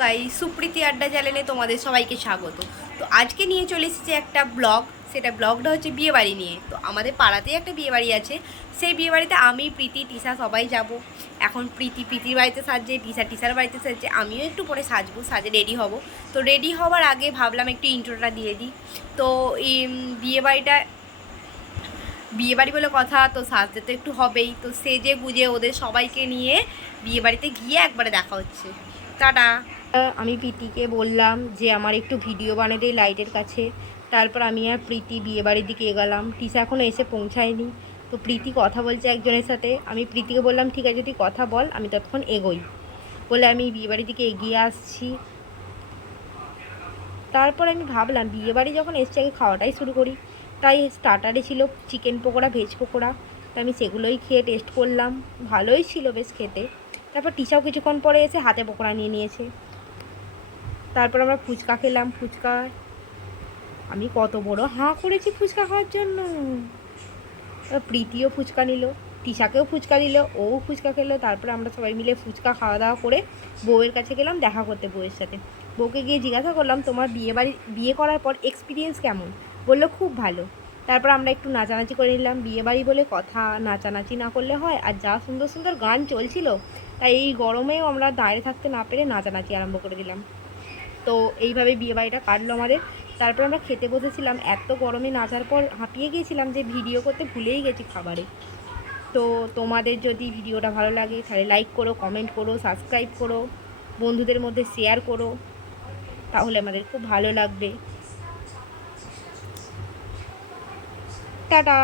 Guys, Supriti আড্ডা চ্যানেলে তোমাদের সবাইকে স্বাগত। তো আজকে নিয়ে চলে এসেছে একটা ব্লগ। ব্লগটা হচ্ছে বিয়েবাড়ি নিয়ে। তো আমাদের পাড়াতেই একটা বিয়েবাড়ি আছে। সেই বিয়েবাড়িতে আমি, প্রীতি, টিসা সবাই যাব। এখন প্রীতির বাড়িতে সাজছে, টিসার বাড়িতে সাজছে, আমিও একটু পরে সাজবো, সাজে রেডি হব। তো রেডি হওয়ার আগে ভাবলাম একটু ইন্ট্রোটা দিয়ে দিই। তো এই বিয়েবাড়ি বলে কথা, তো সাজতে তো একটু হবেই। তো সেজে গুজে ওদের সবাইকে নিয়ে বিয়েবাড়িতে গিয়ে একবারে দেখা হচ্ছে। টাটা। আমি প্রীতিকে বললাম যে আমার একটু ভিডিও বানিয়ে দিই লাইটের কাছে। তারপর আমি আর প্রীতি বিয়েবাড়ির দিকে এগোলাম। টিসা এখনও এসে পৌঁছায়নি। তো প্রীতি কথা বলছে একজনের সাথে। আমি প্রীতিকে বললাম ঠিক আছে তুই কথা বল, আমি ততক্ষণ এগোই বলে আমি বিয়েবাড়ির দিকে এগিয়ে আসছি। তারপর আমি ভাবলাম বিয়েবাড়ি যখন এসছে আগে খাওয়াটাই শুরু করি। তাই স্টার্টারে ছিল চিকেন পকোড়া, ভেজ পকোড়া। তো আমি সেগুলোই খেয়ে টেস্ট করলাম, ভালোই ছিল বেশ খেতে। তারপর টিসাও কিছুক্ষণ পরে এসে হাতে পকোড়া নিয়ে নিয়েছে। তারপর আমরা ফুচকা খেলাম। ফুচকা আমি কত বড় হাঁ করেছি ফুচকা খাওয়ার জন্য। প্রীতিও ফুচকা নিল, টিসাকেও ফুচকা দিল, ও ফুচকা খেলো। তারপরে আমরা সবাই মিলে ফুচকা খাওয়া দাওয়া করে বউয়ের কাছে গেলাম দেখা করতে। বউয়ের সাথে বউকে গিয়ে জিজ্ঞাসা করলাম তোমার বিয়ে করার পর এক্সপিরিয়েন্স কেমন। বললো খুব ভালো। তারপর আমরা একটু নাচানাচি করে নিলাম। বিয়েবাড়ি বলে কথা, নাচানাচি না করলে হয়? আর যা সুন্দর সুন্দর গান চলছিল, তাই এই গরমেও আমরা দাঁড়িয়ে থাকতে না পেরে নাচানাচি আরম্ভ করে দিলাম। তো এইভাবে বিয়েবাড়িটা কাটলো আমাদের। তারপর আমরা খেতে বসেছিলাম। এত গরমে নাচার পর হাঁপিয়ে গিয়েছিলাম যে ভিডিও করতে ভুলেই গেছি খাবারে। তো তোমাদের যদি ভিডিওটা ভালো লাগে তাহলে লাইক করো, কমেন্ট করো, সাবস্ক্রাইব করো, বন্ধুদের মধ্যে শেয়ার করো, তাহলে আমাদের খুব ভালো লাগবে। টাটা।